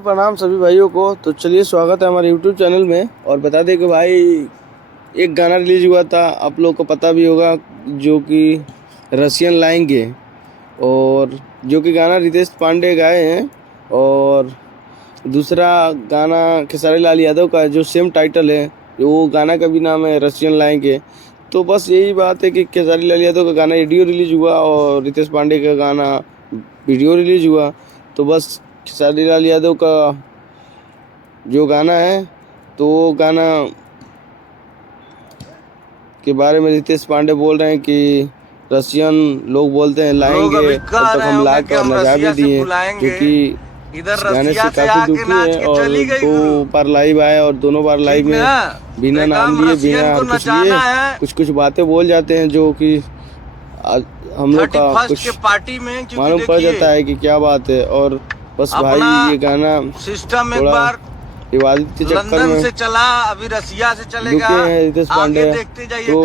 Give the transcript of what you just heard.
प्रणाम सभी भाइयों को। तो चलिए स्वागत है हमारे YouTube चैनल में। और बता दें कि भाई एक गाना रिलीज हुआ था, आप लोग को पता भी होगा, जो कि रसियन लाएंगे, और जो कि गाना रितेश पांडे गाए हैं। और दूसरा गाना खेसारी लाल यादव का जो सेम टाइटल है, वो गाना का भी नाम है रसियन लाएंगे। तो बस यही बात है कि खेसारी लाल यादव का गाना ऑडियो रिलीज हुआ और रितेश पांडे का गाना वीडियो रिलीज हुआ। तो बस खेसारी लाल यादव का जो गाना है, तो वो गाना के बारे में रितेश पांडे बोल रहे हैं कि रसियन लोग बोलते हैं लाएंगे, तब तक हम ला कर नचा भी दिए, जो कि इस गाने से काफ़ी दुखी है। और 2 बार लाइव आए और दोनों बार लाइव में बिना नाम लिए, बिना कुछ लिए, कुछ बातें बोल जाते हैं, जो कि हम लोग का कुछ पार्टी में मालूम पड़ जाता है कि क्या बात है। और बस भाई ये गाना सिस्टम एक थोड़ा बार विवादित के चक्कर लंदन में से चला, अभी रसिया से चलेगा, रुके हैं रितेश आगे पांडे। देखते जाइए। तो